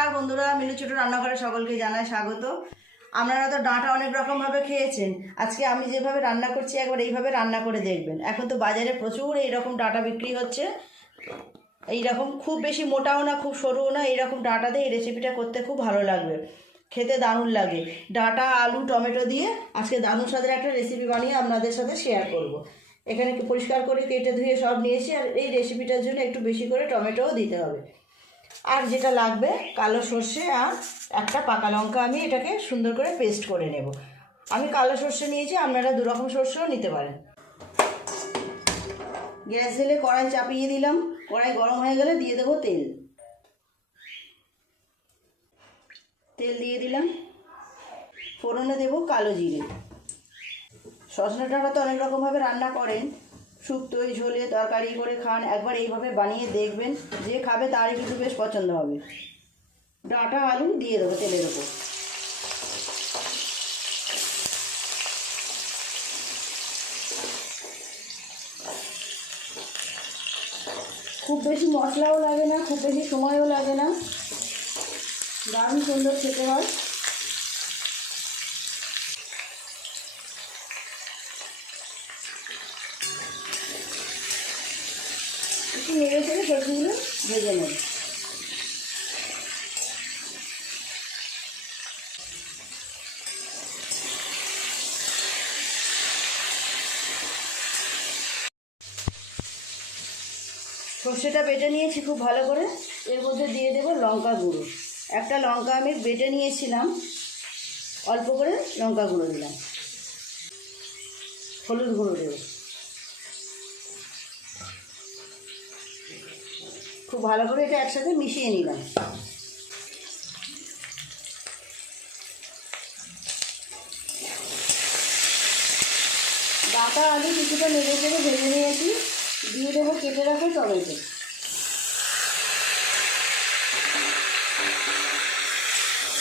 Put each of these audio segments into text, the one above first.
নমস্কার বন্ধুরা, মিনু ছোট রান্নাঘরে সকলকে জানাই স্বাগত। আপনারা তো ডাঁটা অনেক রকমভাবে খেয়েছেন। আজকে আমি যেভাবে রান্না করছি একবার এইভাবে রান্না করে দেখবেন। এখন তো বাজারে প্রচুর এইরকম ডাঁটা বিক্রি হচ্ছে। এইরকম খুব বেশি মোটাও না, খুব সরুও না, এইরকম ডাঁটা দিয়ে এই রেসিপিটা করতে খুব ভালো লাগবে, খেতে দারুণ লাগে। ডাঁটা, আলু, টমেটো দিয়ে আজকে দারুণ স্বাদের একটা রেসিপি বানিয়ে আপনাদের সাথে শেয়ার করব। এখানে পরিষ্কার করে কেটে ধুয়ে সব নিয়েছি। আর এই রেসিপিটার জন্য একটু বেশি করে টমেটোও দিতে হবে। আর যেটা লাগবে কালো সর্ষে আর একটা পাকা লঙ্কা। আমি এটাকে সুন্দর করে পেস্ট করে নেব। আমি কালো সর্ষে নিয়েছি, আপনারা দু রকম সর্ষেও নিতে পারেন। গ্যাস ঢেলে কড়াই চাপিয়ে দিলাম। কড়াই গরম হয়ে গেলে দিয়ে দেবো তেল। তেল দিয়ে দিলাম। ফোড়নে দেবো কালো জিরে। সজনে ডাঁটা তো অনেক রকমভাবে রান্না করেন, শুক্তোয়, ঝোলে, তরকারি করে খান। একবার এইভাবে বানিয়ে দেখবেন, যে খাবে তারই কিন্তু বেশ পছন্দ হবে। ডাঁটা, আলু দিয়ে দেবো তেলের ওপর। খুব বেশি মশলাও লাগে না, খুব বেশি সময়ও লাগে না, দারুণ সুন্দর খেতে হয়। একটু নেড়ে চেড়ে সবজিগুলো ভেজে নেব। সর্ষেটা বেটে নিয়েছি খুব ভালো করে। এর মধ্যে দিয়ে দেবো লঙ্কা গুঁড়ো। একটা লঙ্কা আমি বেটে নিয়েছিলাম, অল্প করে লঙ্কা গুঁড়ো দিলাম। হলুদ গুঁড়ো দেবো। খুব ভালো করে এটা একসাথে মিশিয়ে নিলাম। ডাঁটা, আলু কিছুটা নেড়ে চেড়ে ভেজে নিয়েছি। দিয়ে দেবো কেটে রাখা টমেটো।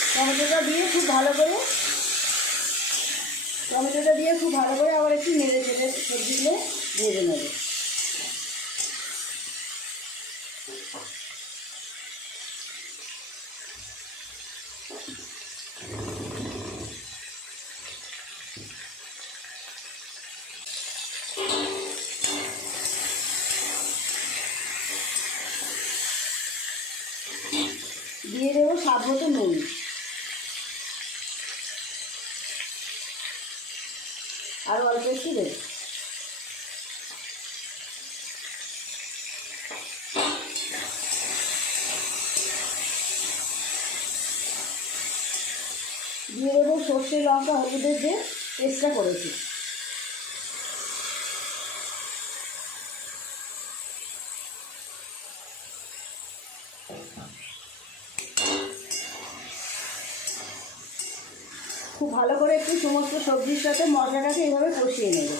টমেটোটা দিয়ে খুব ভালো করে আবার একটু নেড়ে চেড়ে সবজিগুলো ভেজে নেব। দিয়ে দেবো স্বাদ মতো নুন। আর অল্প একটু দেবো। দিয়ে দেবো সর্ষে, লঙ্কা, হলুদের যে পেস্টটা করেছি। খুব ভালো করে একটু সমস্ত সবজির সাথে মশলাটাকে এইভাবে কষিয়ে নেব।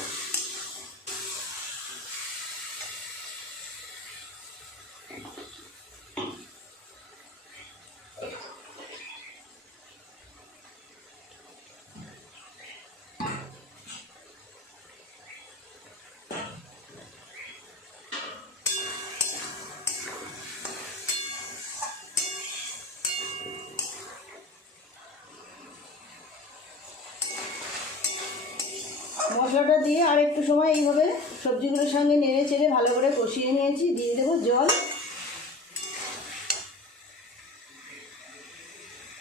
মশলাটা দিয়ে আর একটু সময় এইভাবে সবজিগুলোর সঙ্গে নেড়ে চেড়ে ভালো করে কষিয়ে নিয়েছি। দিয়ে দেবো জল।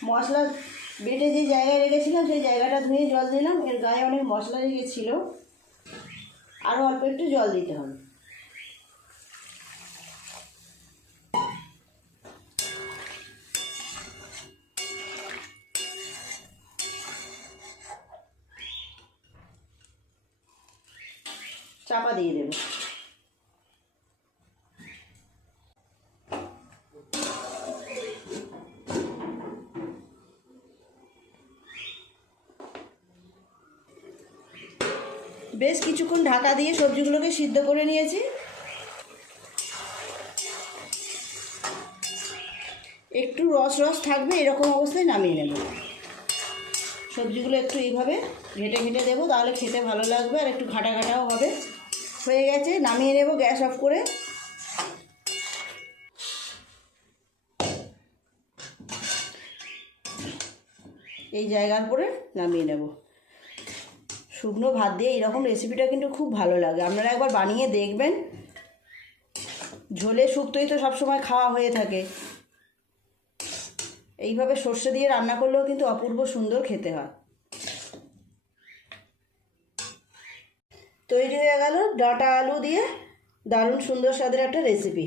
মশলা বেটে যে জায়গায় রেখেছিলাম সেই জায়গাটা ধুয়ে জল দিলাম। এর গায়ে অনেক মশলা লেগেছিল, আরও অল্প একটু জল দিতে হবে। চাপা দিয়ে দেব। বেশ কিছুক্ষণ ঢাকা দিয়ে সবজিগুলোকে সিদ্ধ করে নিয়েছি। একটু রস রস থাকবে, এরকম অবস্থায় নামিয়ে নেব। সবজিগুলো একটু এইভাবে ঘেটে ঘেটে দেবো, তাহলে খেতে ভালো লাগবে আর একটু ঘাটা ঘাটাও হবে। হয়ে গেছে, নামিয়ে নেব গ্যাস অফ করে। এই জায়গার পরে নামিয়ে নেব। শুকনো ভাত দিয়ে এইরকম রেসিপিটা কিন্তু খুব ভালো লাগে, আপনারা একবার বানিয়ে দেখবেন। ঝোলে শুক্তোই তো সবসময় খাওয়া হয়ে থাকে, এইভাবে সর্ষে দিয়ে রান্না করলেও কিন্তু অপূর্ব সুন্দর খেতে হয়। তৈরি হয়ে গেল ডাঁটা আলু দিয়ে দারুণ সুন্দর স্বাদের একটা রেসিপি।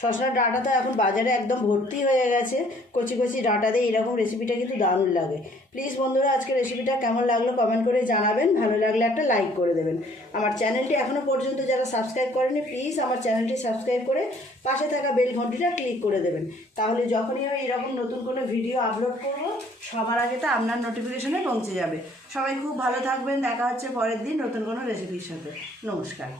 শশার ডাঁটা তো এখন বাজারে একদম ভর্তি হয়ে গেছে, কচি কচি ডাঁটা দিয়ে এইরকম রেসিপিটা কিন্তু দারুণ লাগে। প্লিজ বন্ধুরা, আজকে রেসিপিটা কেমন লাগলো কমেন্ট করে জানাবেন, ভালো লাগলে একটা লাইক করে দেবেন। আমার চ্যানেলটি এখনও পর্যন্ত যারা সাবস্ক্রাইব করেনি প্লিজ আমার চ্যানেলটি সাবস্ক্রাইব করে পাশে থাকা বেল ঘন্টিটা ক্লিক করে দেবেন, তাহলে যখনই আমি এরকম নতুন কোনো ভিডিও আপলোড করব সবার আগে তা আপনার নোটিফিকেশনে পৌঁছে যাবে। সবাই খুব ভালো থাকবেন, দেখা হচ্ছে পরের দিন নতুন কোনো রেসিপির সাথে। নমস্কার।